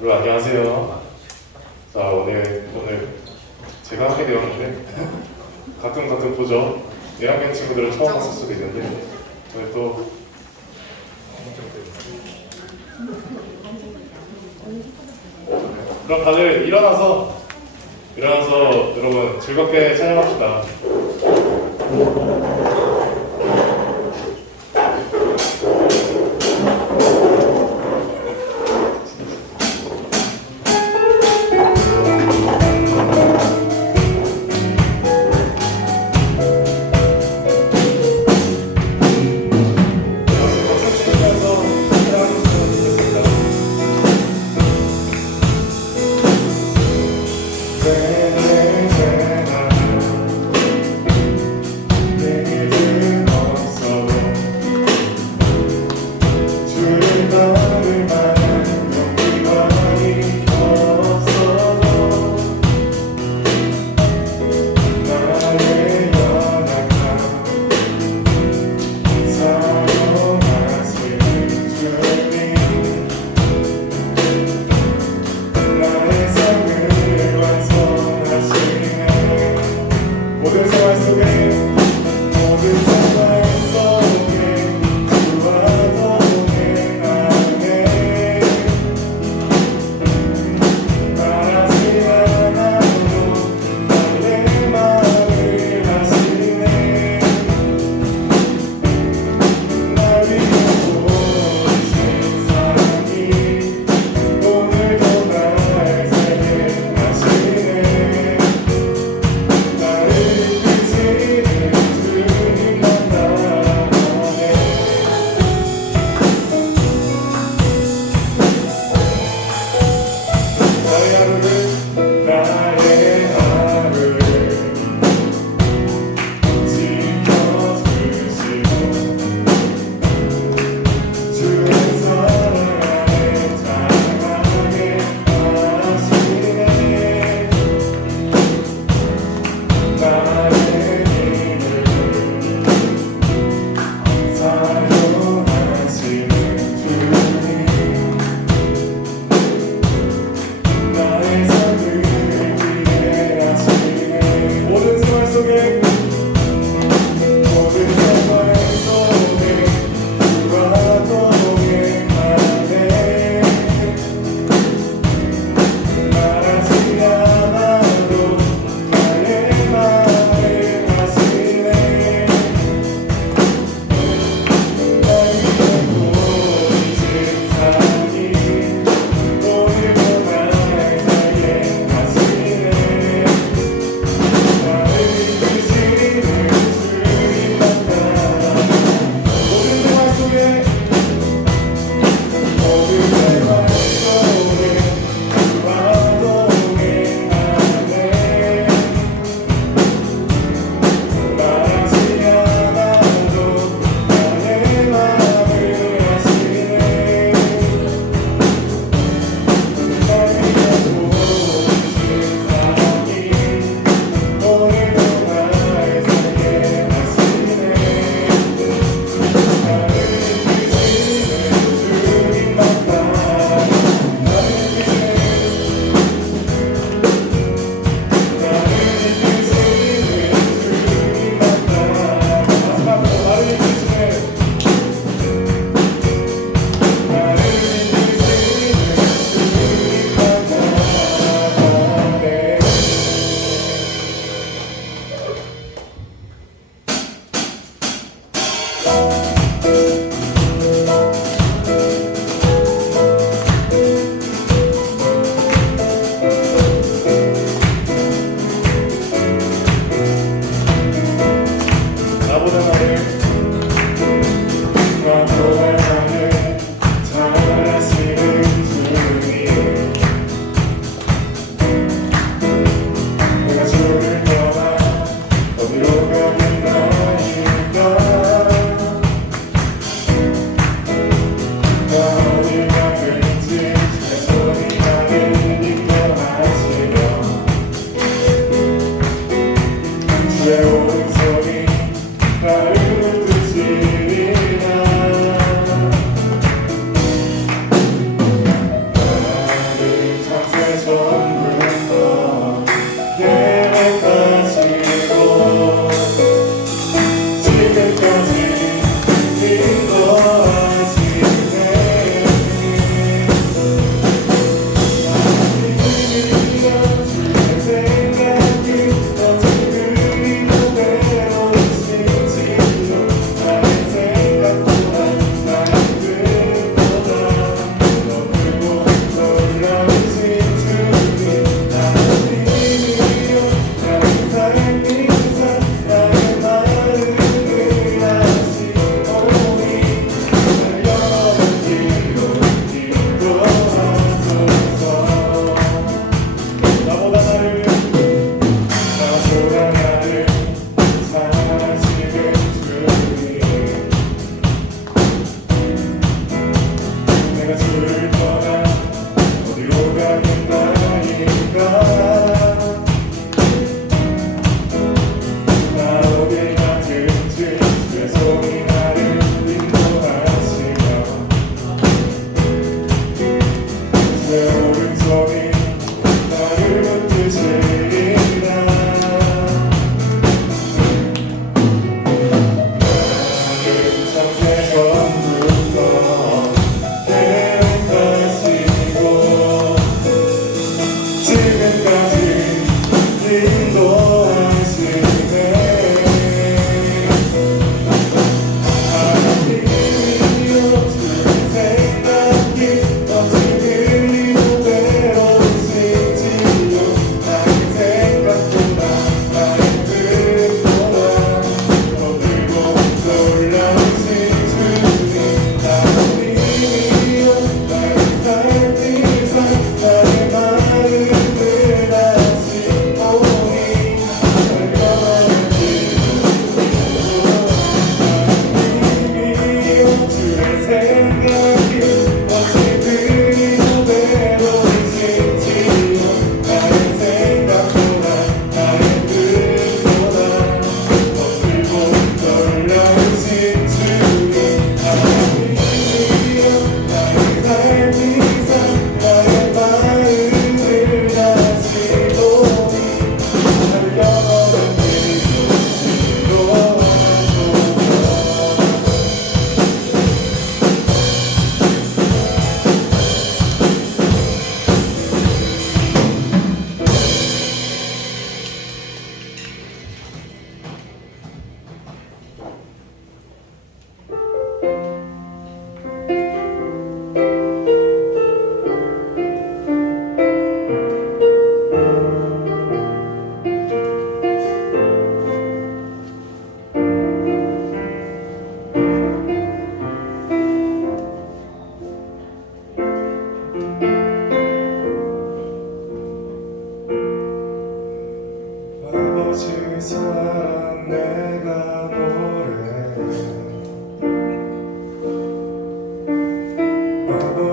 여러분 안녕하세요. 자 오늘 제가 하게 되었는데 가끔 보죠. 1학년 친구들은 처음 봤을 수도 있는데 오늘 또 그럼 다들 일어나서 여러분 즐겁게 찬양합시다.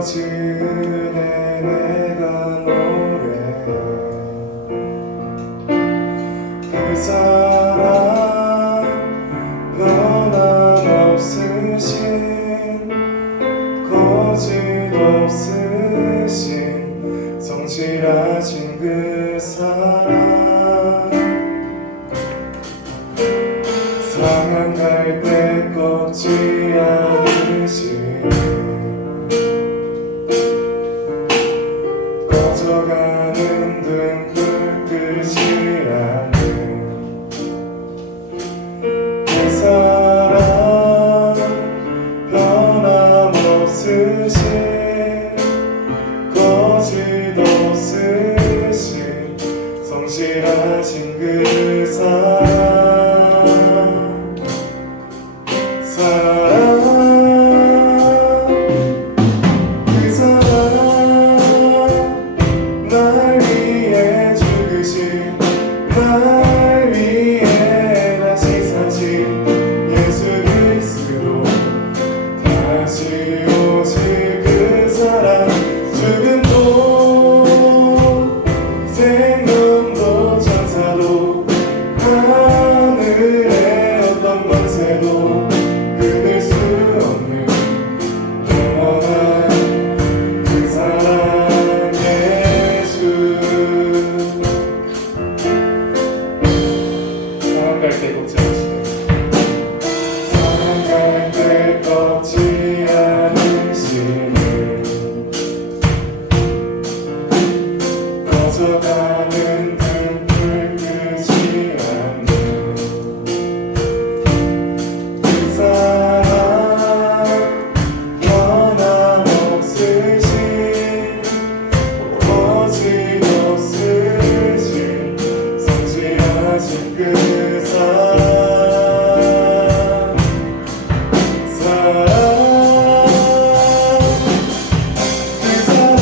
지은에 내가 노래해 그 사랑 변함없으신 거짓 없으신 성실하신 그 사랑 상한 갈대 꺾지 않으신 꺼져가는 등불 끄지 않는 그 사랑 변함없으신 거짓 없으신 성실하신 그 사랑 그 사랑 날 위해 죽으신 날 위해 다시 사신 예수 그리스도 다시 오실 그 사랑 죽음도 생명도 천사도 하늘의 어떤 권세도 끊을 수 없는 영원한 그 사랑 예수 사랑갈 때 꺾지 않으시네 사랑갈 때 꺾지 않으시네 꺼져가는 등불 끄지 않는 그 사랑 변함없으신 거짓 없으신 성실하신 그 사랑 그 사랑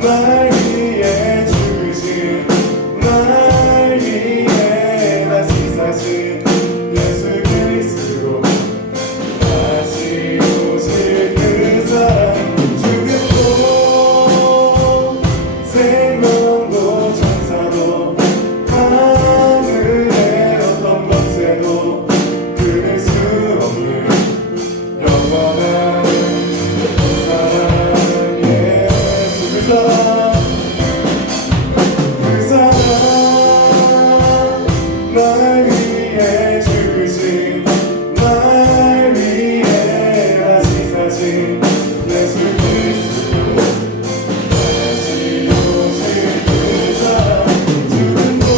날 위해 죽으신 날 위해 다시 사신 예수 그리스도 다시 오실 그 사랑 죽음도 생명도 천사도 하늘의 어떤 권세도 끊을 수 없는 영원한 그 사랑 예수 그 사랑 날 위해 죽으신 날 위해 다시 사신 예수 그리스도 다시 오실 그 사랑 죽음도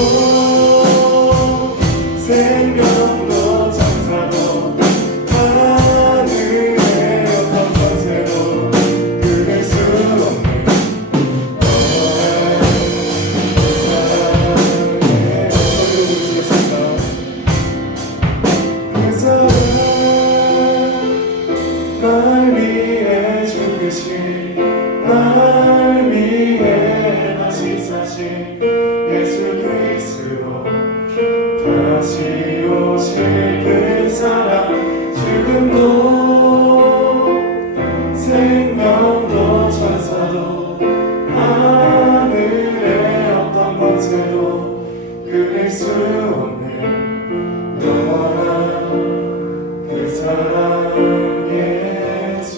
생명도 천사도 하늘의 어떤 권세도 끊을 수 없는 그 사랑 날 위해 죽으신 날 위해 다시 사신 예수 그리스도 다시 오실 그 사랑 죽음도 생명도 천사도 하늘의 어떤 권세도 끊을 수 없는 영원한 그 사랑 예수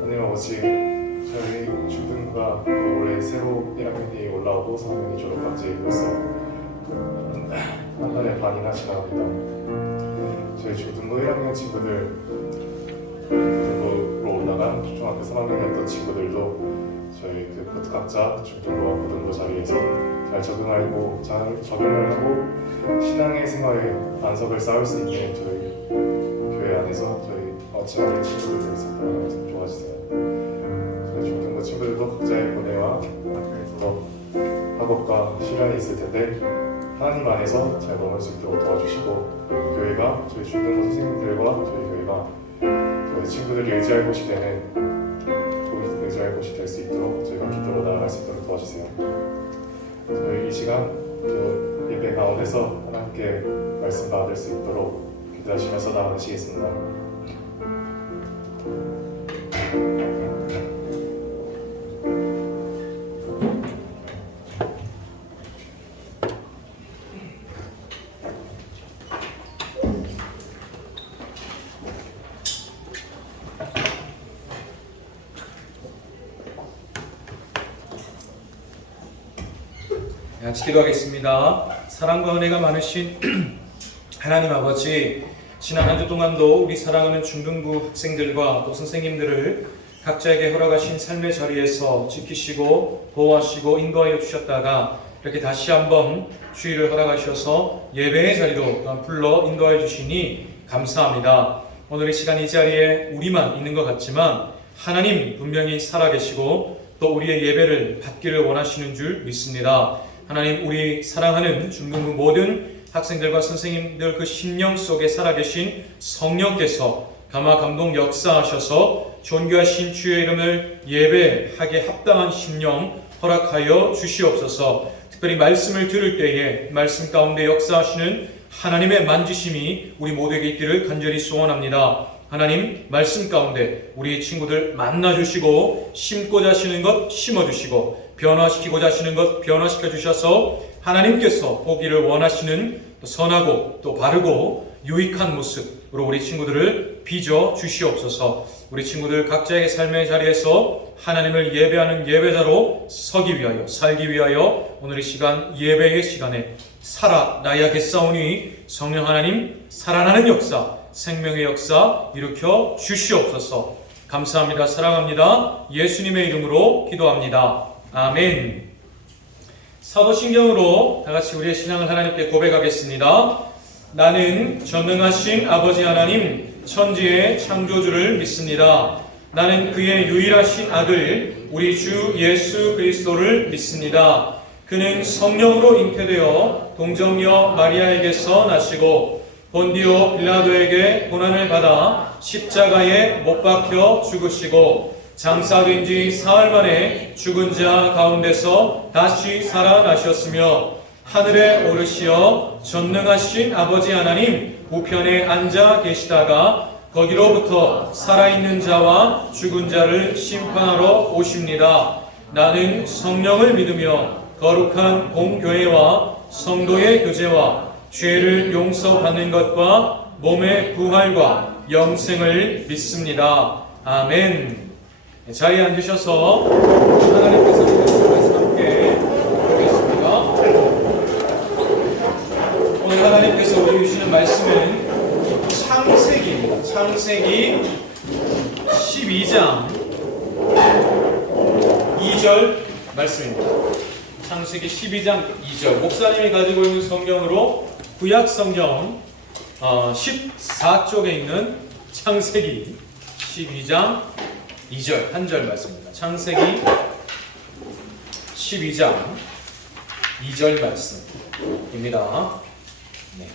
하나님 아버지 저희 주등과 또 올해 새로 1학년이 올라오고 3학년이 졸업한 지 벌써 한 달의 반이나 지나갑니다. 저희 중등부 1학년 친구들 중등부로 올라간 중학교 3학년이었던 친구들도 저희 그 각자 중등부와 고등부 자리에서 잘 적응하고 잘 적응을 하고 신앙의 생활에 안석을 쌓을 수 있는 저희 교회 안에서 저희 친하게 친구들 있었다면 좋아지세요. 저희 중등부 친구들도 각자의 고뇌와 학교에서 학업과 시련이 있을 텐데 하나님 안에서 잘 넘을 수 있도록 도와주시고 교회가 저희 중등부 선생님들과 저희 교회가 저희 친구들이 의지할 곳이 되는 의지할 곳이 될 수 있도록 저희가 기도로 나아갈 수 있도록 도와주세요. 저희 이 시간 또 예배 가운데서 하나님께 말씀 받을 수 있도록 기도하시면서 나누시겠습니다. 같이 기도하겠습니다. 사랑과 은혜가 많으신 하나님 아버지, 지난 한 주 동안도 우리 사랑하는 중등부 학생들과 또 선생님들을 각자에게 허락하신 삶의 자리에서 지키시고 보호하시고 인도하여 주셨다가 이렇게 다시 한번 주의를 허락하셔서 예배의 자리로 불러 인도하여 주시니 감사합니다. 오늘 이 시간 이 자리에 우리만 있는 것 같지만 하나님 분명히 살아계시고 또 우리의 예배를 받기를 원하시는 줄 믿습니다. 하나님, 우리 사랑하는 중등부 모든 학생들과 선생님들 그 심령 속에 살아계신 성령께서 감화 감동 역사하셔서 존귀하신 주의 이름을 예배하게 합당한 심령 허락하여 주시옵소서. 특별히 말씀을 들을 때에 말씀 가운데 역사하시는 하나님의 만지심이 우리 모두에게 있기를 간절히 소원합니다. 하나님, 말씀 가운데 우리 친구들 만나주시고 심고자 하시는 것 심어주시고 변화시키고자 하시는 것 변화시켜 주셔서 하나님께서 보기를 원하시는 선하고 또 바르고 유익한 모습으로 우리 친구들을 빚어 주시옵소서. 우리 친구들 각자의 삶의 자리에서 하나님을 예배하는 예배자로 서기 위하여 살기 위하여 오늘 이 시간 예배의 시간에 살아나야겠사오니 성령 하나님 살아나는 역사 생명의 역사 일으켜 주시옵소서. 감사합니다. 사랑합니다. 예수님의 이름으로 기도합니다. 아멘. 사도신경으로 다같이 우리의 신앙을 하나님께 고백하겠습니다. 나는 전능하신 아버지 하나님 천지의 창조주를 믿습니다. 나는 그의 유일하신 아들 우리 주 예수 그리스도를 믿습니다. 그는 성령으로 잉태되어 동정녀 마리아에게서 나시고 본디오 빌라도에게 고난을 받아 십자가에 못 박혀 죽으시고 장사된 지 사흘 만에 죽은 자 가운데서 다시 살아나셨으며 하늘에 오르시어 전능하신 아버지 하나님 우편에 앉아 계시다가 거기로부터 살아있는 자와 죽은 자를 심판하러 오십니다. 나는 성령을 믿으며 거룩한 공교회와 성도의 교제와 죄를 용서받는 것과 몸의 부활과 영생을 믿습니다. 아멘. 자리에 앉으셔서 하나님께서 주신 말씀 함께 보겠습니다. 오늘 하나님께서 우리에게 주시는 말씀은 창세기입니다. 창세기 12장 2절 말씀입니다. 창세기 12장 2절 목사님이 가지고 있는 성경으로 구약 성경 14쪽에 있는 창세기 12장 2절 한 절 말씀입니다. 창세기 12장 2절 말씀입니다. 네.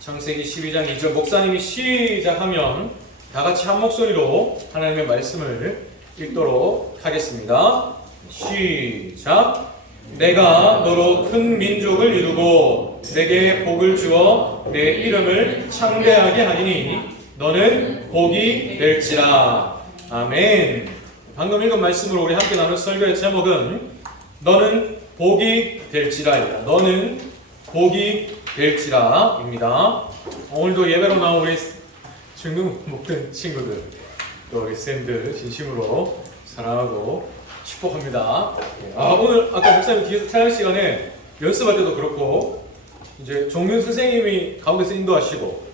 창세기 12장 2절 목사님이 시작하면 다같이 한 목소리로 하나님의 말씀을 읽도록 하겠습니다. 시작. 내가 너로 큰 민족을 이루고 내게 복을 주어 내 이름을 창대하게 하리니 너는 복이 될지라. 아멘. 방금 읽은 말씀으로 우리 함께 나눌 설교의 제목은 너는 복이 될지라입니다. 너는 복이 될지라 입니다. 오늘도 예배로 나온 우리 중등 목든 친구들 또 우리 쌤들 진심으로 사랑하고 축복합니다. 오늘 아까 목사님 뒤에서 찬양 시간에 연습할 때도 그렇고 이제 종윤 선생님이 가운데서 인도하시고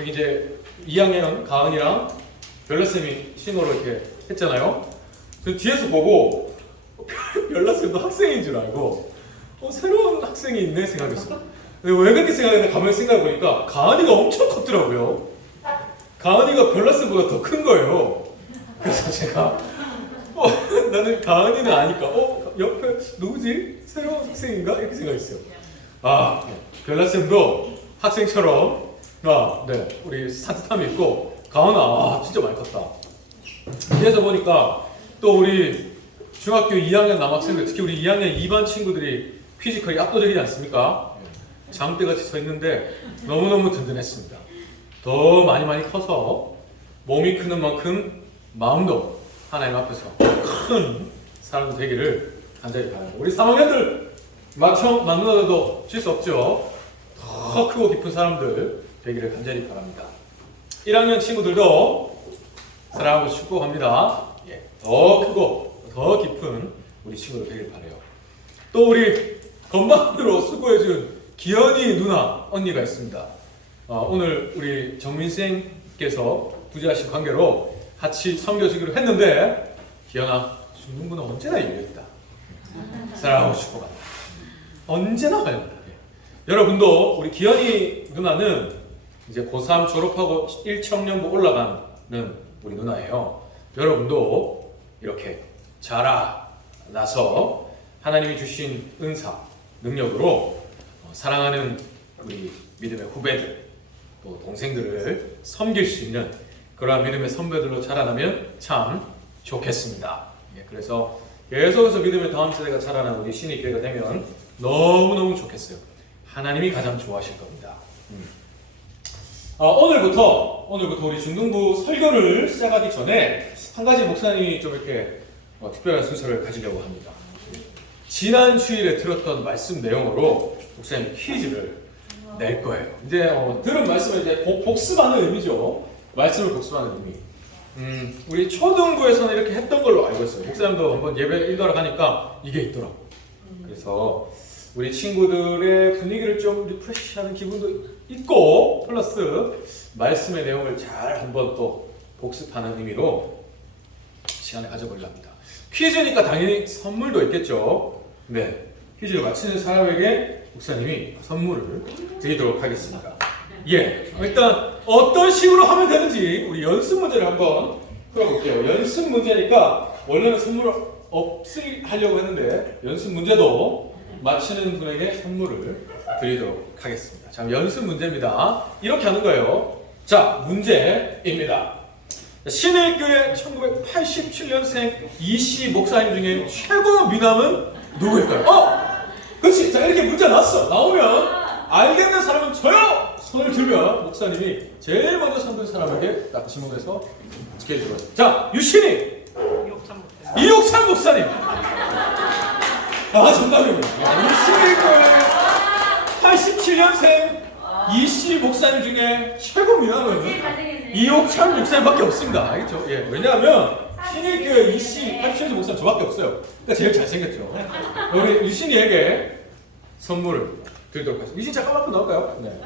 여기 이제 2학년 가은이랑 별나쌤이 신호로 이렇게 했잖아요. 저 뒤에서 보고 별나쌤도 학생인 줄 알고 새로운 학생이 있네 생각했어. 근데 왜 그렇게 생각했나 가만히 생각해보니까 가은이가 엄청 컸더라고요. 가은이가 별나쌤보다 더 큰 거예요. 그래서 제가 나는 가은이는 아니까 옆에 누구지? 새로운 학생인가? 이렇게 생각했어요. 별나쌤도 학생처럼 네, 우리 산뜻함이 있고 가은아 진짜 많이 컸다. 뒤에서 보니까 또 우리 중학교 2학년 남학생들, 특히 우리 2학년 2반 친구들이 피지컬이 압도적이지 않습니까? 장대같이 서 있는데 너무너무 든든했습니다. 더 많이 커서 몸이 크는 만큼 마음도 하나님 앞에서 큰 사람 되기를 간절히 바랍니다. 우리 3학년들 막누나들도 질 수 없죠. 더 크고 깊은 사람들 되기를 간절히 바랍니다. 1학년 친구들도 사랑하고 축복합니다. 더 크고 더 깊은 우리 친구들 되길 바라요. 또 우리 건반으로 수고해준 기현이 누나 언니가 있습니다. 오늘 우리 정민생께서 부재하신 관계로 같이 섬겨주기로 했는데 기현아, 중등부는 언제나 열려있다. 사랑하고 축복한다. 언제나 환영한다. 여러분도 우리 기현이 누나는 이제 고3 졸업하고 1청년부 올라가는 우리 누나예요. 여러분도 이렇게 자라나서 하나님이 주신 은사, 능력으로 사랑하는 우리 믿음의 후배들, 또 동생들을 섬길 수 있는 그러한 믿음의 선배들로 자라나면 참 좋겠습니다. 그래서 계속해서 믿음의 다음 세대가 자라나는 우리 신입교회가 되면 너무너무 좋겠어요. 하나님이 가장 좋아하실 겁니다. 오늘부터 우리 중등부 설교를 시작하기 전에 한 가지 목사님이 좀 이렇게 특별한 순서를 가지려고 합니다. 지난 주일에 들었던 말씀 내용으로 목사님 퀴즈를 낼 거예요. 이제 들은 말씀을 이제 복습하는 의미죠. 말씀을 복습하는 의미. 우리 초등부에서는 이렇게 했던 걸로 알고 있어요. 목사님도 한번 예배 읽으러 가니까 이게 있더라고. 그래서 우리 친구들의 분위기를 좀 리프레시하는 기분도 있고, 플러스 말씀의 내용을 잘 한번 또 복습하는 의미로 시간을 가져보려고 합니다. 퀴즈니까 당연히 선물도 있겠죠. 네, 퀴즈를 맞히는 사람에게 목사님이 선물을 드리도록 하겠습니다. 일단 어떤 식으로 하면 되는지 우리 연습 문제를 한번 풀어볼게요. 연습 문제니까 원래는 선물 하려고 했는데 연습 문제도 맞히는 분에게 선물을 드리도록 하겠습니다. 자, 연습 문제입니다. 이렇게 하는 거예요. 자, 문제입니다. 신일교회 1987년생 이씨 목사님 중에 최고 미남은 누구일까요? 그렇지. 자, 이렇게 문제 나오면 알겠는 사람은 저요! 손을 들면 목사님이 제일 먼저 선든 사람에게 딱 지목해서 어떻게 해주고요. 자, 유신이! 이옥찬 목사님! 정답입니다. 신일교회 87년생 이씨 목사님 중에 최고 미남은 이옥찬 목사님밖에 없습니다. 알겠죠? 왜냐하면 신일교회 이씨 87년생 목사님 저밖에 없어요. 그러니까 제일 잘생겼죠. 우리 유신이에게 선물을 드리도록 하겠습니다. 유신 잠깐 앞으로 나올까요? 네.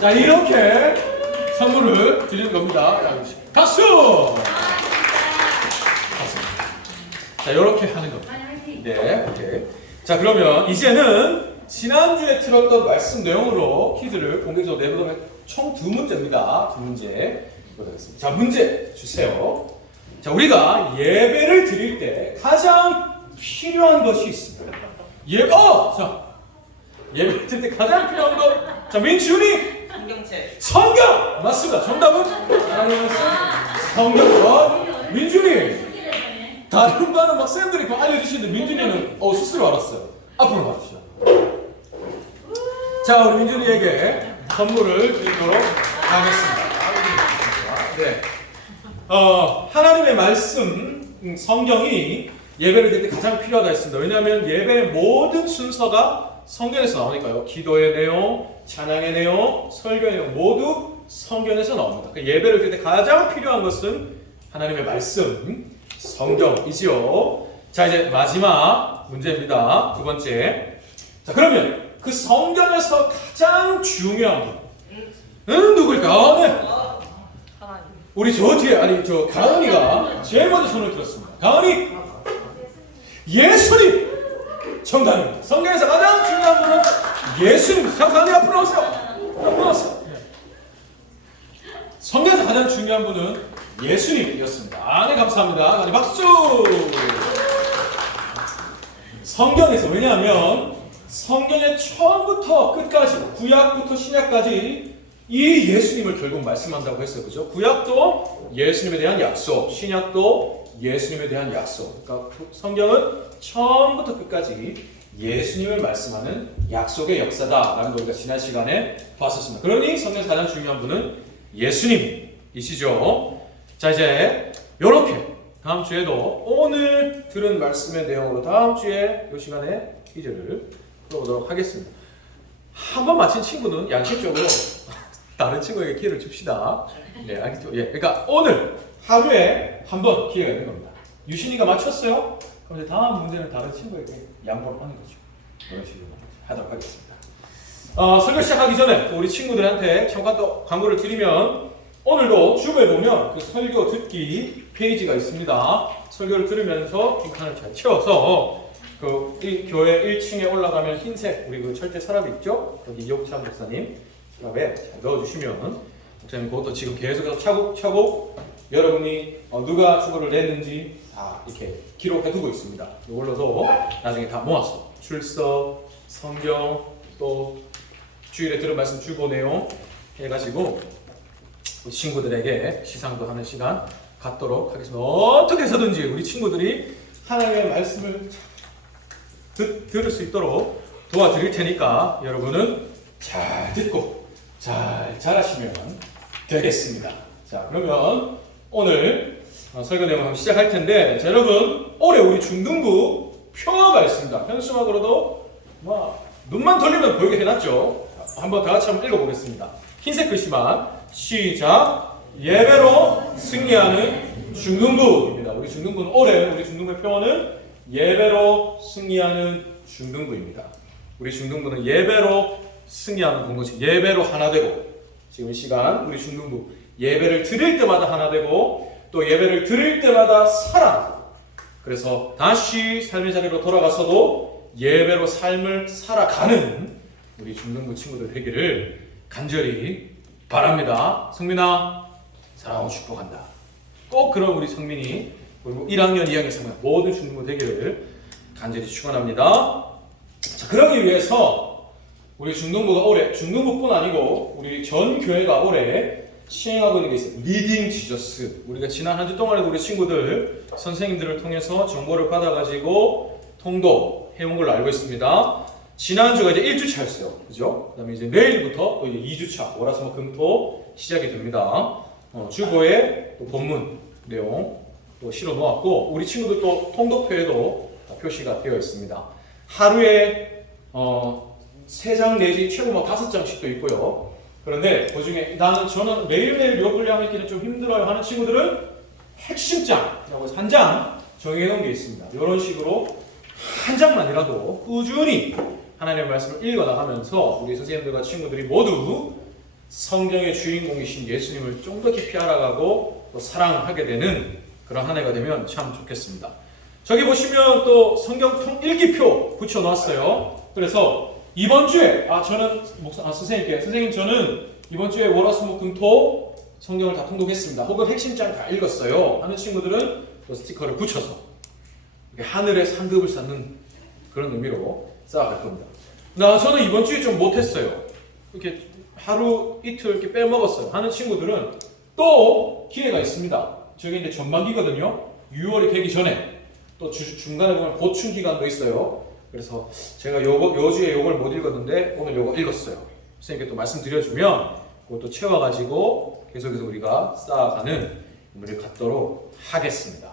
자, 이렇게 선물을 드리는 겁니다. 박수! 자, 이렇게 하는 겁니다. 네, 오케이. 자, 그러면 이제는 지난주에 들었던 말씀 내용으로 퀴즈를 공개적으로 내보도록 하겠습니다. 총 2문제입니다. 2문제 보도록하겠습니다. 자, 문제 주세요. 자, 우리가 예배를 드릴 때 가장 필요한 것이 있습니다. 예배를 드릴 때 가장 필요한 것. 자, 민준이 성경책. 성경! 맞습니다. 정답은 하나님 말씀 성경. 민준이 다른 반은 막 쌤들이 알려주시는데 민준이는 스스로 알았어요. 앞으로 가주시죠. 자, 우리 민준이에게 선물을 드리도록 하겠습니다. 네. 하나님의 말씀, 성경이 예배를 드릴 때 가장 필요하다 했습니다. 왜냐하면 예배의 모든 순서가 성경에서 나오니까요. 기도의 내용, 찬양의 내용, 설교의 내용 모두 성경에서 나옵니다. 예배를 드릴 때 가장 필요한 것은 하나님의 말씀, 성경이지요. 자, 이제 마지막 문제입니다. 2번째. 자, 그러면 그 성경에서 가장 중요한 분은 누구일까? 네. 우리 저 뒤에, 가은이가 제일 먼저 손을 들었습니다. 가은이! 예수님! 정답입니다. 성경에서 가장 중요한 분은 예수님입니다. 자, 가은이 앞으로 나오세요. 앞으로 나오세요. 성경에서 가장 중요한 분은 예수님이었습니다. 네, 감사합니다. 가은이 박수! 성경에서, 왜냐하면 성경의 처음부터 끝까지, 구약부터 신약까지 이 예수님을 결국 말씀한다고 했어요. 그죠? 구약도 예수님에 대한 약속, 신약도 예수님에 대한 약속. 그러니까 성경은 처음부터 끝까지 예수님을 말씀하는 약속의 역사다라는 걸 우리가 지난 시간에 봤었습니다. 그러니 성경에서 가장 중요한 분은 예수님이시죠. 자, 이제 이렇게 다음 주에도 오늘 들은 말씀의 내용으로 다음 주에 이 시간에 퀴즈를 풀어보도록 하겠습니다. 한 번 마친 친구는 양식적으로 다른 친구에게 기회를 줍시다. 네, 알겠죠? 예, 그러니까 오늘 하루에 한 번 기회가 있는 겁니다. 유신이가 맞췄어요? 그럼 이제 다음 문제는 다른 친구에게 양보를 하는 거죠. 이런 식으로 하도록 하겠습니다. 설교 시작하기 전에 우리 친구들한테 잠깐 또 광고를 드리면 오늘도 주부에 보면 그 설교 듣기 페이지가 있습니다. 설교를 들으면서 빈칸을 잘 채워서 이 교회 1층에 올라가면 흰색 우리 그 철제 서랍이 있죠? 거기 이옥찬 목사님 서랍에 잘 넣어주시면 목사님 그것도 지금 계속해서 차곡차곡 여러분이 누가 주보를 냈는지 다 이렇게 기록해두고 있습니다. 이걸로도 나중에 다 모아서 출석, 성경, 또 주일에 들은 말씀 주보 내용 해가지고 우리 친구들에게 시상도 하는 시간 갖도록 하겠습니다. 어떻게 해서든지 우리 친구들이 하나님의 말씀을 들을 수 있도록 도와드릴 테니까 여러분은 잘 듣고 잘 잘하시면 되겠습니다. 자, 그러면 오늘 설교 내용 한번 시작할 텐데, 자, 여러분 올해 우리 중등부 표어가 있습니다. 현수막으로도 눈만 돌리면 보이게 해놨죠. 한번 다 같이 한번 읽어보겠습니다. 흰색 글씨만 시작. 예배로 승리하는 중등부입니다. 우리 중등부는 올해 우리 중등부의 표어는 예배로 승리하는 중등부입니다. 우리 중등부는 예배로 승리하는 공동체, 예배로 하나 되고, 지금 이 시간 우리 중등부 예배를 드릴 때마다 하나 되고, 또 예배를 드릴 때마다 살아나고, 그래서 다시 삶의 자리로 돌아가서도 예배로 삶을 살아가는 우리 중등부 친구들 되기를 간절히 바랍니다. 성민아, 사랑하고 축복한다. 꼭 그런 우리 성민이, 그리고 1학년, 2학년, 3학년 모든 중등부 되기를 간절히 축원합니다. 자, 그러기 위해서 우리 중등부가 올해, 중등부뿐 아니고 우리 전 교회가 올해 시행하고 있는 게 있어요. 리딩 지저스. 우리가 지난 한 주 동안에도 우리 친구들, 선생님들을 통해서 정보를 받아가지고 통독해온 걸로 알고 있습니다. 지난주가 이제 1주차였어요. 그죠? 그 다음에 이제 내일부터 또 이제 2주차, 월화수목 금토 시작이 됩니다. 주보에 또 본문 내용 또 실어 놓았고, 우리 친구들 또 통독표에도 표시가 되어 있습니다. 하루에 3장 내지 최고 5장씩도 있고요. 그런데 그 중에 저는 매일매일 요 분량 읽기는 좀 힘들어요 하는 친구들은 핵심장이라고 해서 한 장 정해놓은 게 있습니다. 이런 식으로 한 장만이라도 꾸준히 하나님의 말씀을 읽어나가면서 우리 선생님들과 친구들이 모두 성경의 주인공이신 예수님을 좀 더 깊이 알아가고 또 사랑하게 되는 그런 한 해가 되면 참 좋겠습니다. 저기 보시면 또 성경 읽기표 붙여놨어요. 그래서 이번 주에 저는 선생님 저는 이번 주에 월화수목금토 성경을 다 통독했습니다. 혹은 핵심장 다 읽었어요 하는 친구들은 또 스티커를 붙여서 하늘의 상급을 쌓는 그런 의미로 쌓아갈 겁니다. 저는 이번 주에 좀 못했어요. 이렇게 하루 이틀 이렇게 빼먹었어요 하는 친구들은 또 기회가 있습니다. 저게 이제 전반기거든요. 6월이 되기 전에 또 중간에 보면 보충 기간도 있어요. 그래서 제가 요주에 요걸 못 읽었는데 오늘 요거 읽었어요. 선생님께 또 말씀드려주면 그것도 채워가지고 계속해서 우리가 쌓아가는 우리를 갖도록 하겠습니다.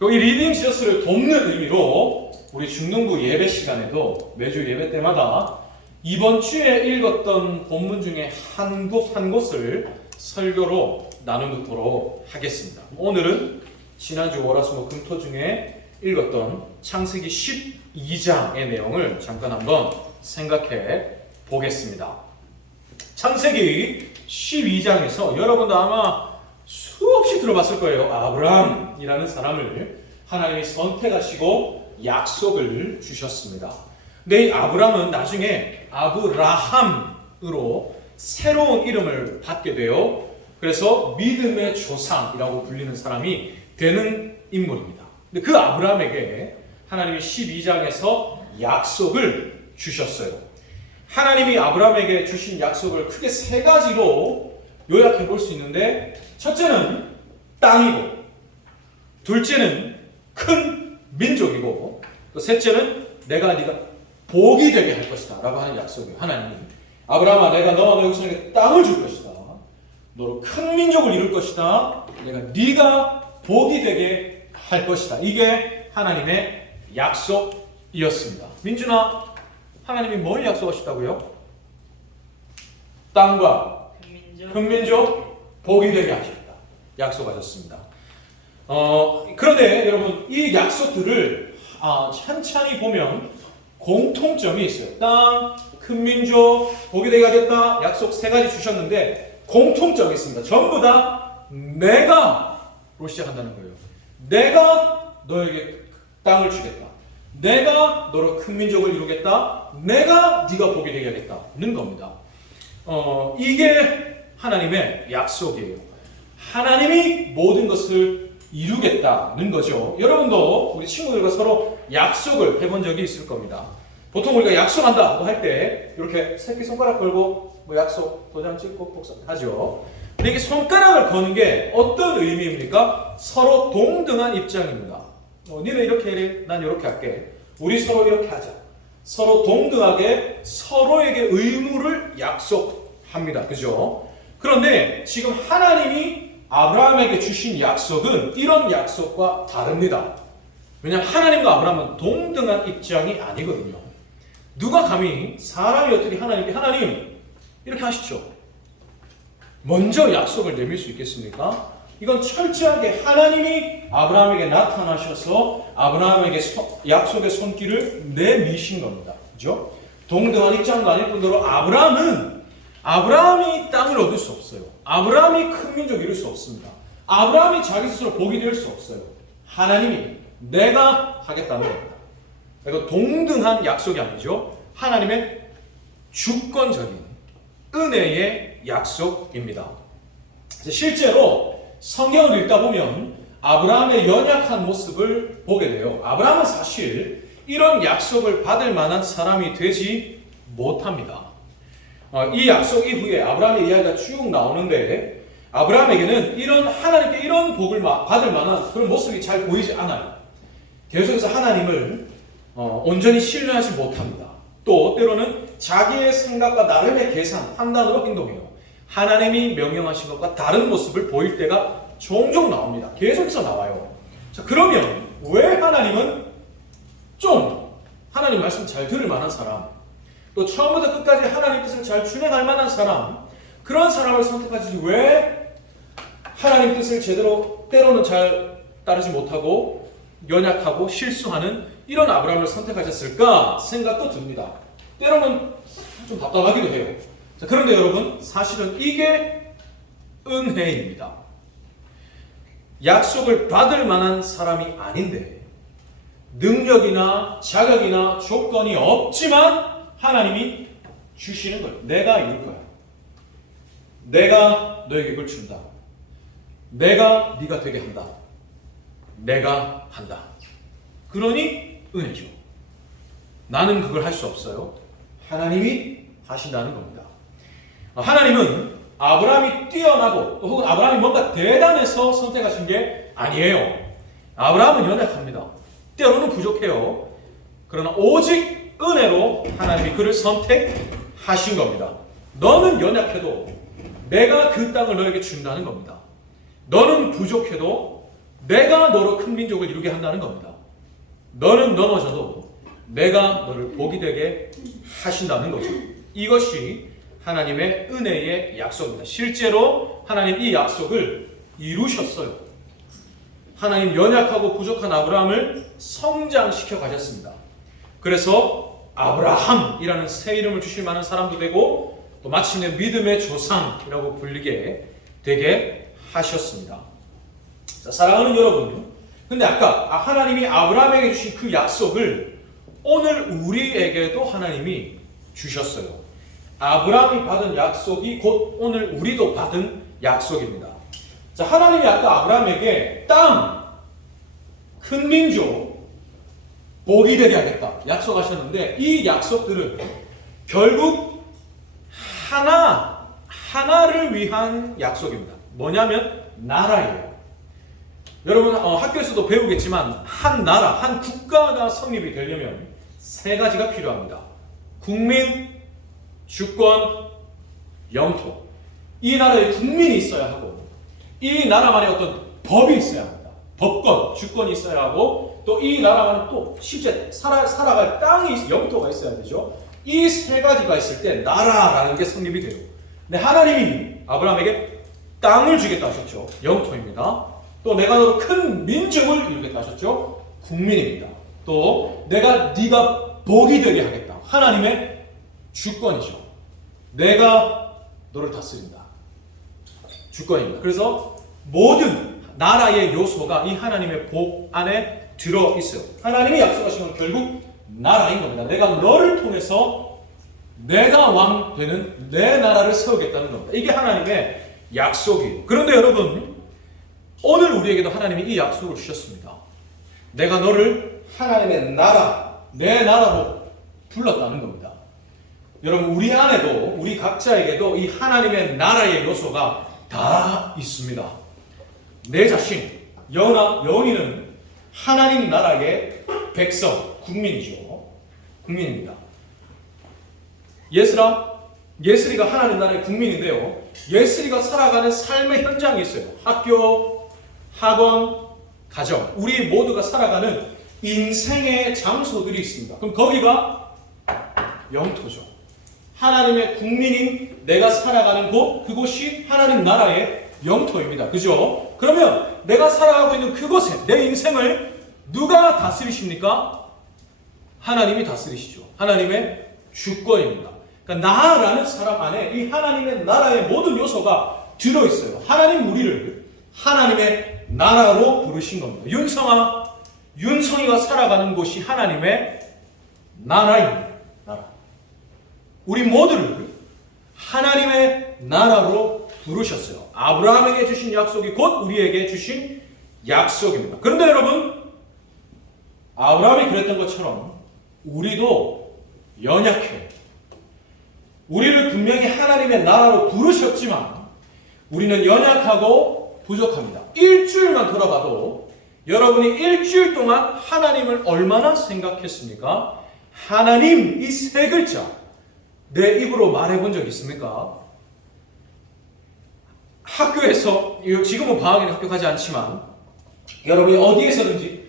여기 리딩 지저스를 돕는 의미로 우리 중등부 예배 시간에도 매주 예배 때마다 이번 주에 읽었던 본문 중에 한 곳을 설교로 나누도록 하겠습니다. 오늘은 지난주 월화수목 금토 중에 읽었던 창세기 12장의 내용을 잠깐 한번 생각해 보겠습니다. 창세기 12장에서 여러분도 아마 수없이 들어봤을 거예요. 아브라함이라는 사람을 하나님이 선택하시고 약속을 주셨습니다. 근데 이 아브라함은 나중에 아브라함으로 새로운 이름을 받게 돼요. 그래서 믿음의 조상이라고 불리는 사람이 되는 인물입니다. 근데 그 아브라함에게 하나님이 12장에서 약속을 주셨어요. 하나님이 아브라함에게 주신 약속을 크게 3가지로 요약해 볼 수 있는데, 첫째는 땅이고, 둘째는 큰 민족이고, 또 셋째는 내가 네가 복이 되게 할 것이다 라고 하는 약속이에요. 하나님이 아브라함아, 내가 너와 너의 후손에게 땅을 줄 것이다. 너로 큰 민족을 이룰 것이다. 내가 네가 복이 되게 할 것이다. 이게 하나님의 약속이었습니다. 민준아, 하나님이 뭘 약속하셨다고요? 땅과 큰 민족 복이 되게 하셨다. 약속하셨습니다. 그런데 여러분, 이 약속들을 찬찬히 보면 공통점이 있어요. 땅, 큰 민족, 복이 되게 하겠다. 약속 3가지 주셨는데 공통점이 있습니다. 전부 다 내가로 시작한다는 거예요. 내가 너에게 땅을 주겠다. 내가 너로 큰 민족을 이루겠다. 내가 네가 복이 되게 하겠다는 겁니다. 이게 하나님의 약속이에요. 하나님이 모든 것을 이루겠다는 거죠. 여러분도 우리 친구들과 서로 약속을 해본 적이 있을 겁니다. 보통 우리가 약속한다고 할 때 이렇게 새끼손가락 걸고 뭐 약속 도장 찍고 복사하죠. 근데 이게 손가락을 거는 게 어떤 의미입니까? 서로 동등한 입장입니다. 니는 이렇게 해, 난 이렇게 할게. 우리 서로 이렇게 하자. 서로 동등하게 서로에게 의무를 약속합니다. 그죠? 그런데 지금 하나님이 아브라함에게 주신 약속은 이런 약속과 다릅니다. 왜냐하면 하나님과 아브라함은 동등한 입장이 아니거든요. 누가 감히 사람이 어떻게 하나님께 하나님 이렇게 하시죠. 먼저 약속을 내밀 수 있겠습니까? 이건 철저하게 하나님이 아브라함에게 나타나셔서 아브라함에게 약속의 손길을 내미신 겁니다. 그죠? 동등한 입장도 아닐 뿐더러 아브라함이 땅을 얻을 수 없어요. 아브라함이 큰 민족을 이룰 수 없습니다. 아브라함이 자기 스스로 복이 될 수 없어요. 하나님이 내가 하겠다는 겁니다. 이거 동등한 약속이 아니죠. 하나님의 주권적인 은혜의 약속입니다. 실제로 성경을 읽다 보면 아브라함의 연약한 모습을 보게 돼요. 아브라함은 사실 이런 약속을 받을 만한 사람이 되지 못합니다. 이 약속 이후에 아브라함의 이야기가 쭉 나오는데 아브라함에게는 하나님께 이런 복을 받을 만한 그런 모습이 잘 보이지 않아요. 계속해서 하나님을 온전히 신뢰하지 못합니다. 또 때로는 자기의 생각과 나름의 계산, 판단으로 행동해요. 하나님이 명령하신 것과 다른 모습을 보일 때가 종종 나옵니다. 계속해서 나와요. 자, 그러면 왜 하나님은 좀 하나님 말씀 잘 들을 만한 사람, 또 처음부터 끝까지 하나님 뜻을 잘 준행할 만한 사람, 그런 사람을 선택하시지 왜 하나님 뜻을 제대로 때로는 잘 따르지 못하고 연약하고 실수하는 이런 아브라함을 선택하셨을까 생각도 듭니다. 때로는 좀 답답하기도 해요. 자, 그런데 여러분, 사실은 이게 은혜입니다. 약속을 받을 만한 사람이 아닌데 능력이나 자격이나 조건이 없지만 하나님이 주시는 거예요. 내가 이룰 거야. 내가 너에게 이걸 준다. 내가 네가 되게 한다. 내가 한다. 그러니 은혜죠. 나는 그걸 할 수 없어요. 하나님이 하신다는 겁니다. 하나님은 아브라함이 뛰어나고 또 혹은 아브라함이 뭔가 대단해서 선택하신 게 아니에요. 아브라함은 연약합니다. 때로는 부족해요. 그러나 오직 은혜로 하나님이 그를 선택하신 겁니다. 너는 연약해도 내가 그 땅을 너에게 준다는 겁니다. 너는 부족해도 내가 너로 큰 민족을 이루게 한다는 겁니다. 너는 넘어져도 내가 너를 복이 되게 하신다는 거죠. 이것이 하나님의 은혜의 약속입니다. 실제로 하나님 이 약속을 이루셨어요. 하나님 연약하고 부족한 아브라함을 성장시켜 가셨습니다. 그래서 아브라함이라는 새 이름을 주실 만한 사람도 되고 또 마침내 믿음의 조상이라고 불리게 되게 하셨습니다. 자, 사랑하는 여러분, 근데 아까 하나님이 아브라함에게 주신 그 약속을 오늘 우리에게도 하나님이 주셨어요. 아브라함이 받은 약속이 곧 오늘 우리도 받은 약속입니다. 자, 하나님이 아까 아브라함에게 땅, 큰 민족, 복이 되게 하겠다 약속하셨는데 이 약속들은 결국 하나를 위한 약속입니다. 뭐냐면 나라예요. 여러분 학교에서도 배우겠지만 한 나라, 한 국가가 성립이 되려면 세 가지가 필요합니다. 국민, 주권, 영토. 이 나라에 국민이 있어야 하고 이 나라만의 어떤 법이 있어야 합니다. 법권, 주권이 있어야 하고 또 이 나라만의 또 실제 살아갈 땅이 영토가 있어야 되죠. 이 세 가지가 있을 때 나라라는 게 성립이 돼요. 근데 하나님이 아브라함에게 땅을 주겠다 하셨죠. 영토입니다. 또 내가 너로 큰 민족을 이루겠다 하셨죠. 국민입니다. 또 네가 복이 되게 하겠다. 하나님의 주권이죠. 내가 너를 다스린다. 주권입니다. 그래서 모든 나라의 요소가 이 하나님의 복 안에 들어 있어요. 하나님이 약속하신 건 결국 나라인 겁니다. 내가 너를 통해서 내가 왕 되는 내 나라를 세우겠다는 겁니다. 이게 하나님의 약속이에요. 그런데 여러분, 오늘 우리에게도 하나님이 이 약속을 주셨습니다. 내가 너를 하나님의 나라, 내 나라로 불렀다는 겁니다. 여러분, 우리 안에도, 우리 각자에게도 이 하나님의 나라의 요소가 다 있습니다. 내 자신, 연희는 하나님 나라의 백성, 국민이죠. 국민입니다. 예슬이가 하나님 나라의 국민인데요. 예슬이가 살아가는 삶의 현장이 있어요. 학교, 학원, 가정. 우리 모두가 살아가는 인생의 장소들이 있습니다. 그럼 거기가 영토죠. 하나님의 국민인 내가 살아가는 곳, 그곳이 하나님 나라의 영토입니다. 그죠? 그러면 내가 살아가고 있는 그곳에 내 인생을 누가 다스리십니까? 하나님이 다스리시죠. 하나님의 주권입니다. 그러니까 나라는 사람 안에 이 하나님의 나라의 모든 요소가 들어있어요. 하나님 우리를 하나님의 나라로 부르신 겁니다. 윤성이가 살아가는 곳이 하나님의 나라입니다. 나라. 우리 모두를 하나님의 나라로 부르셨어요. 아브라함에게 주신 약속이 곧 우리에게 주신 약속입니다. 그런데 여러분, 아브라함이 그랬던 것처럼 우리도 연약해요. 우리를 분명히 하나님의 나라로 부르셨지만 우리는 연약하고 부족합니다. 일주일만 돌아봐도 여러분이 일주일 동안 하나님을 얼마나 생각했습니까? 하나님 이 세 글자 내 입으로 말해본 적 있습니까? 학교에서, 지금은 방학이라 학교 가지 않지만 여러분이 어디에서든지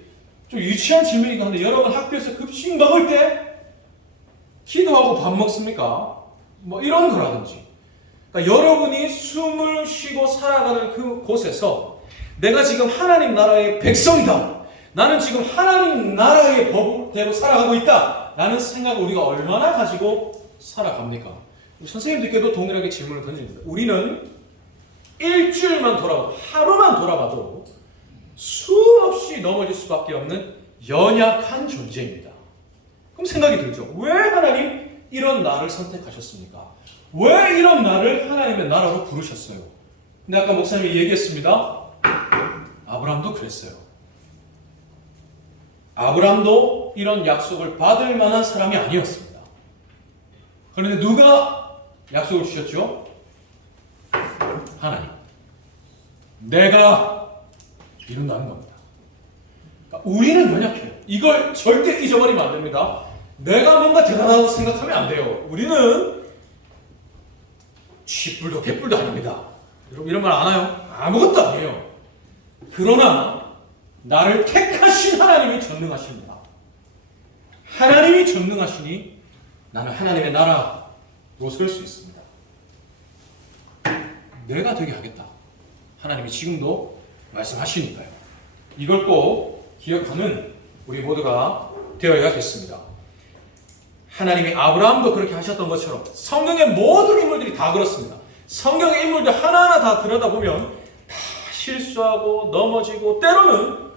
좀 유치한 질문이긴 한데 여러분 학교에서 급식 먹을 때 기도하고 밥 먹습니까? 뭐 이런 거라든지. 그러니까 여러분이 숨을 쉬고 살아가는 그 곳에서 내가 지금 하나님 나라의 백성이다. 나는 지금 하나님 나라의 법대로 살아가고 있다. 라는 생각을 우리가 얼마나 가지고 살아갑니까? 선생님들께도 동일하게 질문을 던집니다. 우리는 일주일만 돌아봐도, 하루만 돌아봐도 수없이 넘어질 수밖에 없는 연약한 존재입니다. 그럼 생각이 들죠. 왜 하나님 이런 나를 선택하셨습니까? 왜 이런 나를 하나님의 나라로 부르셨어요? 근데 아까 목사님이 얘기했습니다. 아브라함도 그랬어요. 아브라함도 이런 약속을 받을 만한 사람이 아니었습니다. 그런데 누가 약속을 주셨죠? 하나님. 내가 이룬다는 겁니다. 그러니까 우리는 연약해요. 이걸 절대 잊어버리면 안 됩니다. 내가 뭔가 대단하다고 생각하면 안 돼요. 우리는 쥐뿔도 개뿔도 아닙니다. 여러분 이런 말 안 해요? 아무것도 아니에요. 그러나 나를 택하신 하나님이 전능하십니다. 하나님이 전능하시니 나는 하나님의 나라로 설 수 있습니다. 내가 되게 하겠다. 하나님이 지금도 말씀하시니까요. 이걸 꼭 기억하는 우리 모두가 되어야겠습니다. 하나님이 아브라함도 그렇게 하셨던 것처럼 성경의 모든 인물들이 다 그렇습니다. 성경의 인물들 하나하나 다 들여다보면 다 실수하고 넘어지고 때로는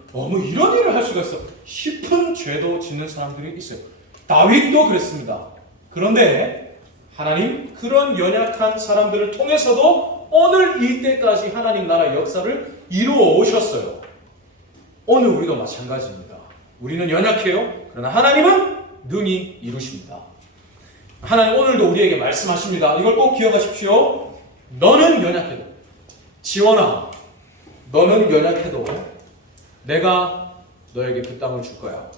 이런 일을 할 수가 있어 싶은 죄도 짓는 사람들이 있어요. 다윗도 그랬습니다. 그런데 하나님 그런 연약한 사람들을 통해서도 오늘 이때까지 하나님 나라 역사를 이루어 오셨어요. 오늘 우리도 마찬가지입니다. 우리는 연약해요. 그러나 하나님은 능히 이루십니다. 하나님 오늘도 우리에게 말씀하십니다. 이걸 꼭 기억하십시오. 너는 연약해도, 지원아, 너는 연약해도 내가 너에게 그 땅을 줄 거야.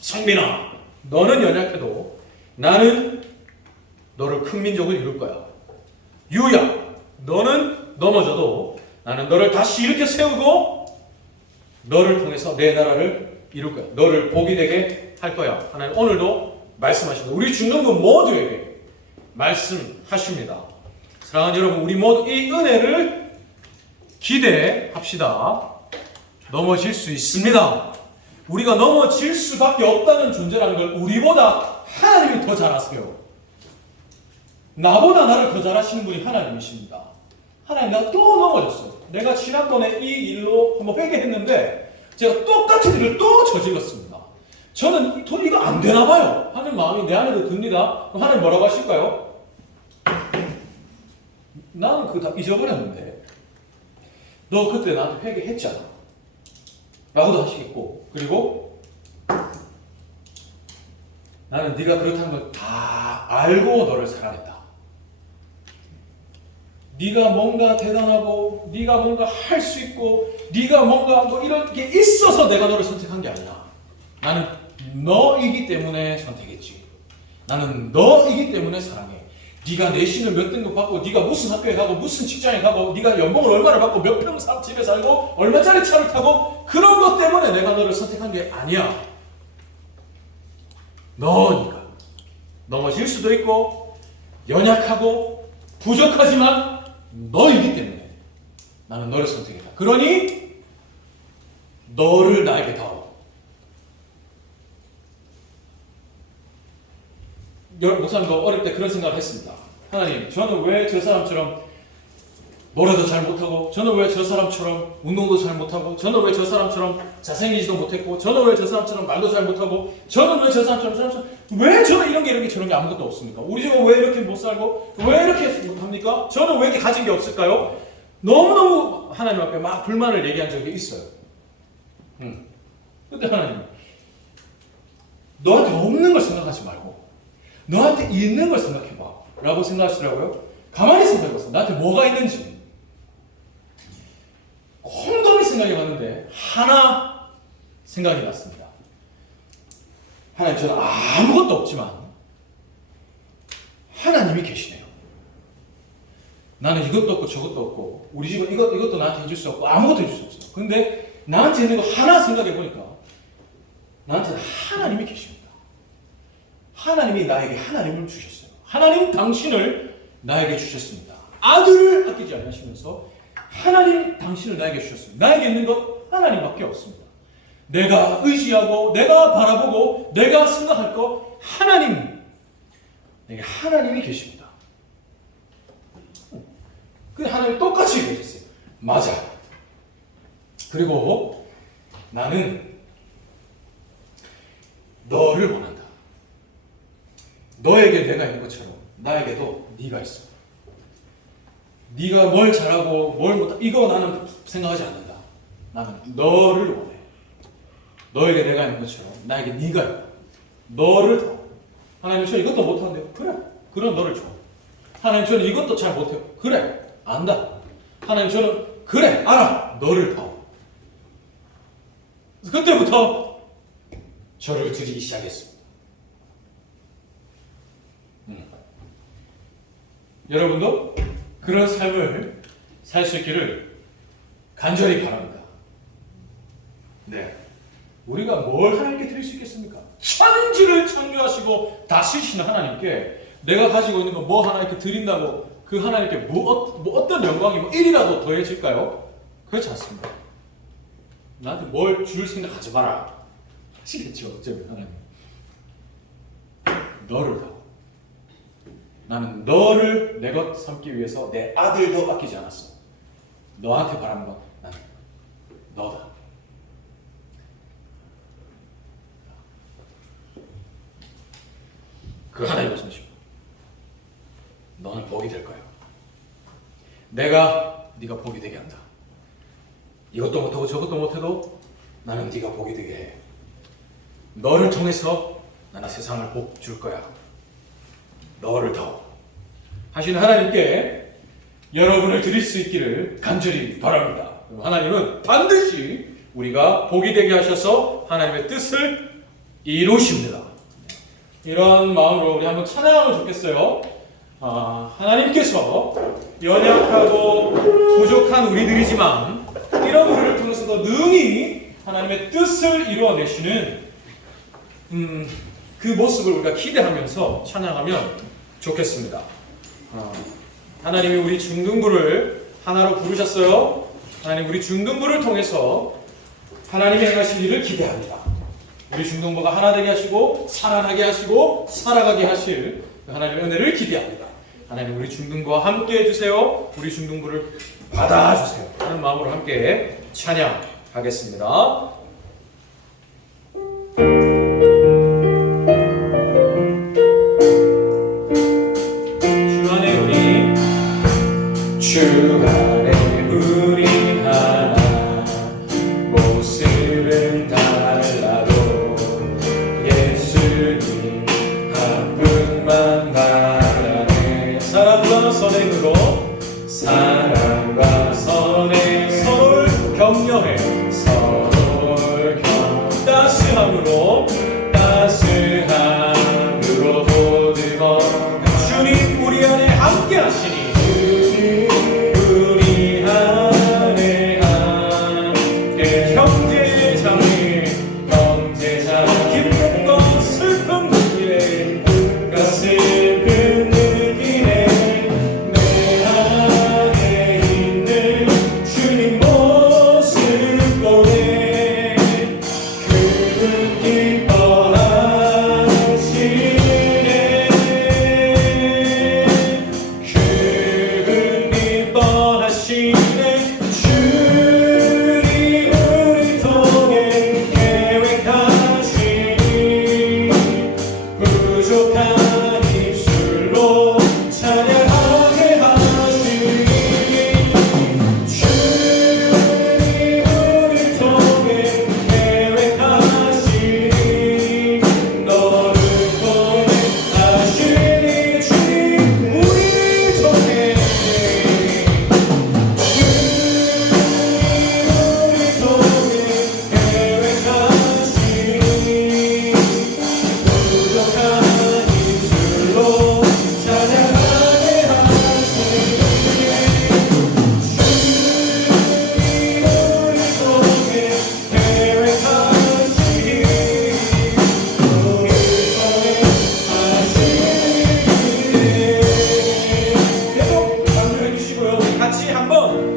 성민아, 너는 연약해도 나는 너를 큰 민족을 이룰 거야. 유야, 너는 넘어져도 나는 너를 다시 일으켜 세우고 너를 통해서 내 나라를 이룰 거야. 너를 복이 되게 할 거야. 하나님 오늘도 말씀하십니다. 우리 중동부 모두에게 말씀하십니다. 사랑하는 여러분, 우리 모두 이 은혜를 기대합시다. 넘어질 수 있습니다. 우리가 넘어질 수밖에 없다는 존재라는 걸 우리보다 하나님이 더 잘 아세요. 나보다 나를 더 잘하시는 분이 하나님이십니다. 하나님, 내가 또 넘어졌어요. 내가 지난번에 이 일로 한번 회개했는데 제가 똑같은 일을 또 저질렀습니다. 저는 이거 안 되나 봐요 하는 마음이 내 안에도 듭니다. 그럼 하나님 뭐라고 하실까요? 나는 그거 다 잊어버렸는데 너 그때 나한테 회개했잖아 라고도 하시겠고, 그리고 나는 네가 그렇다는 걸 다 알고 너를 사랑했다. 네가 뭔가 대단하고 네가 뭔가 할 수 있고 네가 뭔가 뭐 이런 게 있어서 내가 너를 선택한 게 아니야. 나는 너이기 때문에 선택했지. 나는 너이기 때문에 사랑해. 네가 내신을 몇 등급 받고 네가 무슨 학교에 가고 무슨 직장에 가고 네가 연봉을 얼마나 받고 몇 평 집에 살고 얼마짜리 차를 타고 그런 것 때문에 내가 너를 선택한 게 아니야. 너니까. 넘어질 수도 있고 연약하고 부족하지만 너이기 때문에 나는 너를 선택했다. 그러니 너를 나에게 다오. 목사님도 어릴 때 그런 생각을 했습니다. 하나님, 저는 왜 저 사람처럼 노래도 잘 못하고, 저는 왜 저 사람처럼 운동도 잘 못하고, 저는 왜 저 사람처럼 잘생기지도 못했고, 저는 왜 저 사람처럼 말도 잘 못하고, 저는 왜 저 사람처럼 왜 저는 이런 게 이런 게 저런 게 아무것도 없습니까? 우리 집은 왜 이렇게 못 살고 왜 이렇게 합니까? 저는 왜 이렇게 가진 게 없을까요? 너무너무 하나님 앞에 막 불만을 얘기한 적이 있어요. 그때 하나님, 너한테 없는 걸 생각하지 말고 너한테 있는 걸 생각해봐 라고 생각하시더라고요. 가만히 생각해봤어요. 나한테 뭐가 있는지 곰곰이 생각해봤는데 하나 생각이 났습니다. 하나님, 저는 아무것도 없지만 하나님이 계시네요. 나는 이것도 없고 저것도 없고 우리 집은 이것도 나한테 해줄 수 없고 아무것도 해줄 수 없어요. 근데 나한테 있는 거 하나 생각해보니까 나한테는 하나님이 계십니다. 하나님이 나에게 하나님을 주셨어요. 하나님 당신을 나에게 주셨습니다. 아들을 아끼지 않으시면서 하나님 당신을 나에게 주셨습니다. 나에게 있는 것 하나님밖에 없습니다. 내가 의지하고 내가 바라보고 내가 생각할 것 하나님, 내게 하나님이 계십니다. 그 하나님 똑같이 계셨어요. 맞아. 그리고 나는 너를 원한다. 너에게 내가 있는 것처럼 나에게도 네가 있어. 네가 뭘 잘하고 뭘 못하고 이거 나는 생각하지 않는다. 나는 너를 원해. 너에게 내가 있는 것처럼 나에게 네가 있다. 너를 더. 하나님, 저 이것도 못하는데요. 그래. 그럼 너를 줘. 하나님, 저는 이것도 잘 못해요. 그래. 안다. 하나님, 저는 그래. 알아. 너를 더. 그때부터 저를 드리기 시작했습니다. 여러분도 그런 삶을 살 수 있기를 간절히 바랍니다. 네. 우리가 뭘 하나님께 드릴 수 있겠습니까? 천지를 창조하시고 다스리시는 하나님께 내가 가지고 있는 거 뭐 하나 이렇게 드린다고 그 하나님께 뭐 어떤 영광이 뭐 1이라도 더해질까요? 그렇지 않습니다. 나한테 뭘 줄 생각하지 마라. 하시겠죠, 어쩌면 하나님. 너를 더. 나는 너를 내 것 삼기 위해서 내 아들도 아끼지 않았어. 너한테 바라는 건 나는 너다. 그 하나님 말씀이십니다. 너는 복이 될 거야. 내가 네가 복이 되게 한다. 이것도 못하고 저것도 못해도 나는 네가 복이 되게 해. 너를 통해서 나는 세상을 복 줄 거야. 너를 더 하시는 하나님께 여러분을 드릴 수 있기를 간절히 바랍니다. 하나님은 반드시 우리가 복이 되게 하셔서 하나님의 뜻을 이루십니다. 이러한 마음으로 우리 한번 찬양하면 좋겠어요. 하나님께서 연약하고 부족한 우리들이지만 이런 우리를 통해서도 능히 하나님의 뜻을 이루어내시는 그 모습을 우리가 기대하면서 찬양하면 좋겠습니다. 하나님이 우리 중등부를 하나로 부르셨어요. 하나님 우리 중등부를 통해서 하나님이 행하실 일을 기대합니다. 우리 중등부가 하나 되게 하시고 살아나게 하시고 살아가게 하실 하나님의 은혜를 기대합니다. 하나님 우리 중등부와 함께 해주세요. 우리 중등부를 받아주세요 하는 마음으로 함께 찬양하겠습니다. 주 안에 우리 하나 모습은 달라도 예수님 한 분만 바라네. 사랑과 선행으로 사랑과 선행 서로를 격려해 서로를 따스함으로 보듬어 주님 우리 안에 함께 하시니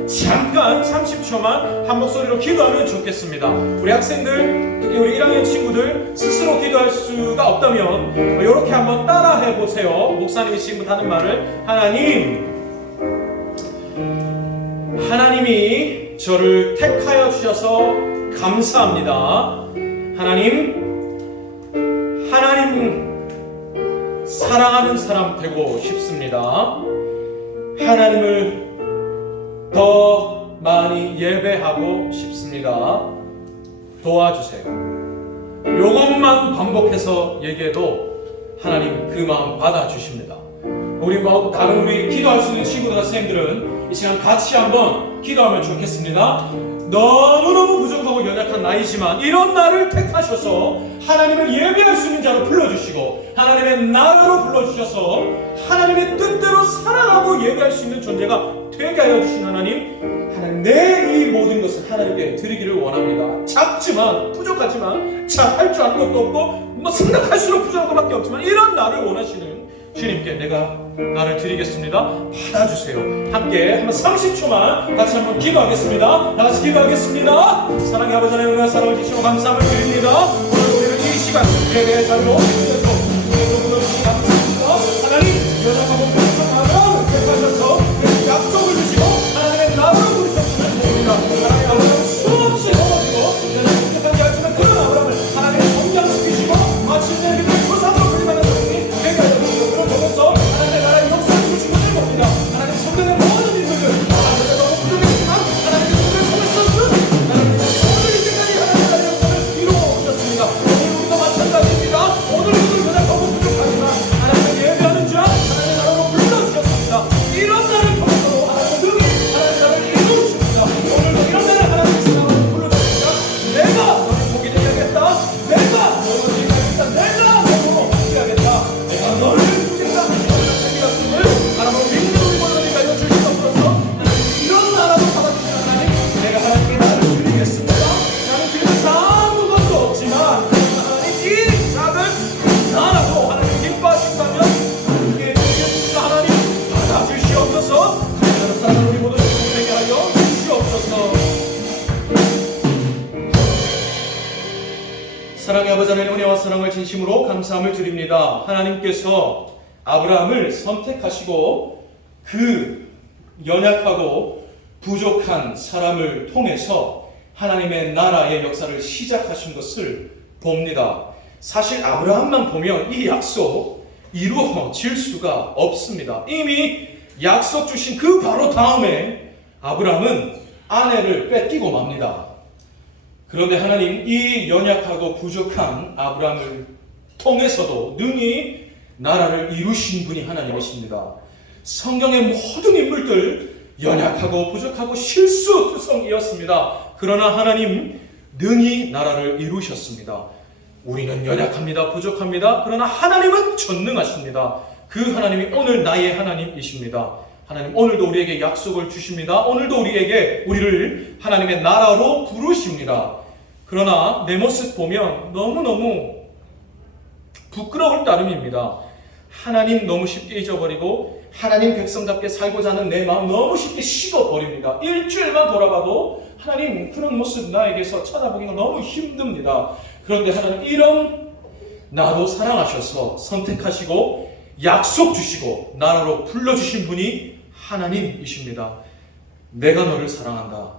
잠깐 30초만 한 목소리로 기도하면 좋겠습니다. 우리 학생들, 특히 우리 1학년 친구들 스스로 기도할 수가 없다면 이렇게 한번 따라해 보세요. 목사님이 지금 하는 말을 하나님이 저를 택하여 주셔서 감사합니다. 하나님 사랑하는 사람 되고 싶습니다. 하나님을 더 많이 예배하고 싶습니다. 도와주세요. 요것만 반복해서 얘기해도 하나님 그 마음 받아주십니다. 우리 다른 우리 기도할 수 있는 친구들, 선생님들은 이 시간 같이 한번 기도하면 좋겠습니다. 너무너무 부족하고 연약한 나이지만 이런 나를 택하셔서 하나님을 예배할 수 있는 자로 불러주시고 하나님의 나라로 불러주셔서 하나님의 뜻대로 살아가고 예배할 수 있는 존재가 되게 하여 주신 하나님 내 이 모든 것을 하나님께 드리기를 원합니다. 작지만 부족하지만 잘 줄 아는 것도 없고 생각할수록 부족한 것밖에 없지만 이런 나를 원하시는 주님께 내가 나를 드리겠습니다. 받아주세요. 함께 한번 30초만 같이 한번 기도하겠습니다. 다 같이 기도하겠습니다. 사랑의 아버지 하나님, 은혜와 사랑을 주시고 감사함을 드립니다. 오늘 우리는 이 시간 예배의 자리로 오셔서 너무너무 감사합니다. 하나님 연약하고 부족한 나를 택하셔서 약속을 주시고 하나님의 나라로 부르셨음을 모릅니다. 하나님 아버지는 수없이 넘어지고 부족한 자였지만 그런 아브라함을 하나님이 성장시키시고 마침내 믿음의 조상으로 부림하는 것이 내가 여러분을 보면서 하나님의 나라의 역사를 주신 것을 봅니다. 하나님 성경의 모든 인물들 하나님의 너무 부족했지만 하나님의 성경을 통해서 하나님의 모든 인생들이 하나님의 나라의 역사를 이루어 오셨습니다. 오늘 우리도 마찬가지입니다. 오늘 우리도 정말 진심으로 감사함을 드립니다. 하나님께서 아브라함을 선택하시고 그 연약하고 부족한 사람을 통해서 하나님의 나라의 역사를 시작하신 것을 봅니다. 사실 아브라함만 보면 이 약속 이루어질 수가 없습니다. 이미 약속 주신 그 바로 다음에 아브라함은 아내를 뺏기고 맙니다. 그런데 하나님 이 연약하고 부족한 아브라함을 통해서도 능히 나라를 이루신 분이 하나님이십니다. 성경의 모든 인물들 연약하고 부족하고 실수투성이었습니다. 그러나 하나님 능히 나라를 이루셨습니다. 우리는 연약합니다. 부족합니다. 그러나 하나님은 전능하십니다. 그 하나님이 오늘 나의 하나님이십니다. 하나님 오늘도 우리에게 약속을 주십니다. 오늘도 우리를 하나님의 나라로 부르십니다. 그러나 내 모습 보면 너무너무 부끄러울 따름입니다. 하나님 너무 쉽게 잊어버리고 하나님 백성답게 살고자 하는 내 마음 너무 쉽게 식어버립니다. 일주일만 돌아봐도 하나님 그런 모습 나에게서 찾아보기가 너무 힘듭니다. 그런데 하나님 이런 나도 사랑하셔서 선택하시고 약속 주시고 나라로 불러주신 분이 하나님이십니다. 내가 너를 사랑한다.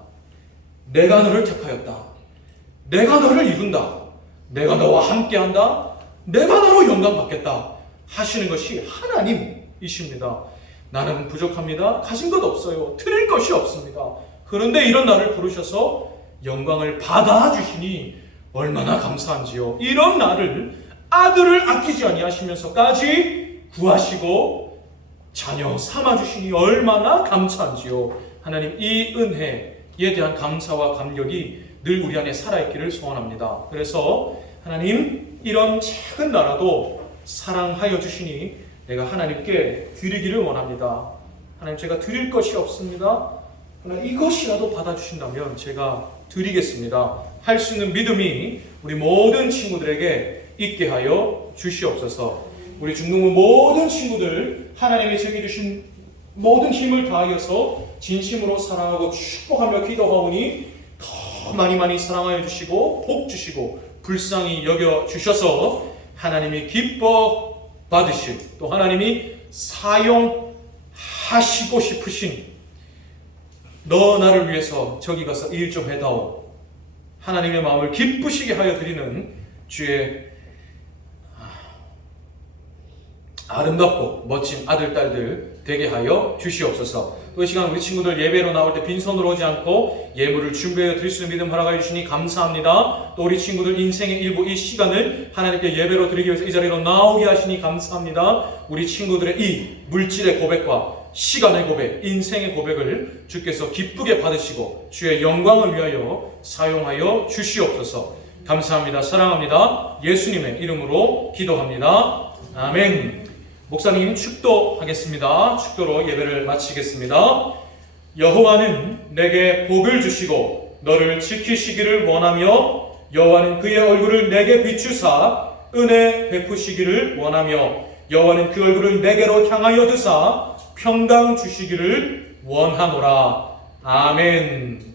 내가 너를 택하였다. 내가 너를 이룬다. 내가 너와 함께한다. 내가 너로 영광받겠다 하시는 것이 하나님이십니다. 나는 부족합니다. 가진 것 없어요. 드릴 것이 없습니다. 그런데 이런 나를 부르셔서 영광을 받아주시니 얼마나 감사한지요. 이런 나를 아들을 아끼지 아니하시면서까지 구하시고 자녀 삼아주시니 얼마나 감사한지요. 하나님 이 은혜에 대한 감사와 감격이 늘 우리 안에 살아있기를 소원합니다. 그래서 하나님 이런 작은 나라도 사랑하여 주시니 내가 하나님께 드리기를 원합니다. 하나님 제가 드릴 것이 없습니다. 그러나 이것이라도 받아주신다면 제가 드리겠습니다. 할 수 있는 믿음이 우리 모든 친구들에게 있게 하여 주시옵소서. 우리 중동부 모든 친구들 하나님이 제게 주신 모든 힘을 다하여서 진심으로 사랑하고 축복하며 기도하오니 더 많이 사랑하여 주시고 복 주시고 불쌍히 여겨 주셔서 하나님이 기뻐 받으실 또 하나님이 사용하시고 싶으신 너 나를 위해서 저기 가서 일 좀 해다오. 하나님의 마음을 기쁘시게 하여 드리는 주의 아름답고 멋진 아들, 딸들 되게 하여 주시옵소서. 또 이 시간 우리 친구들 예배로 나올 때 빈손으로 오지 않고 예물을 준비하여 드릴 수 있는 믿음 허락하여 주시니 감사합니다. 또 우리 친구들 인생의 일부 이 시간을 하나님께 예배로 드리기 위해서 이 자리로 나오게 하시니 감사합니다. 우리 친구들의 이 물질의 고백과 시간의 고백, 인생의 고백을 주께서 기쁘게 받으시고 주의 영광을 위하여 사용하여 주시옵소서. 감사합니다. 사랑합니다. 예수님의 이름으로 기도합니다. 아멘. 목사님 축도하겠습니다. 축도로 예배를 마치겠습니다. 여호와는 내게 복을 주시고 너를 지키시기를 원하며 여호와는 그의 얼굴을 내게 비추사 은혜 베푸시기를 원하며 여호와는 그 얼굴을 내게로 향하여 드사 평강 주시기를 원하노라. 아멘.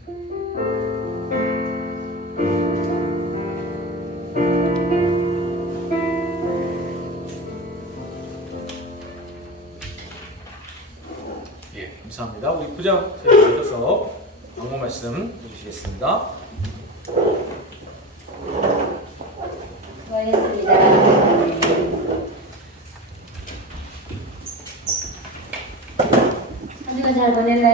감사합니다. 우리 부장 오셔서 방문 말씀 해주시겠습니다. 수고하셨습니다. 한 주간 잘 보냈나요?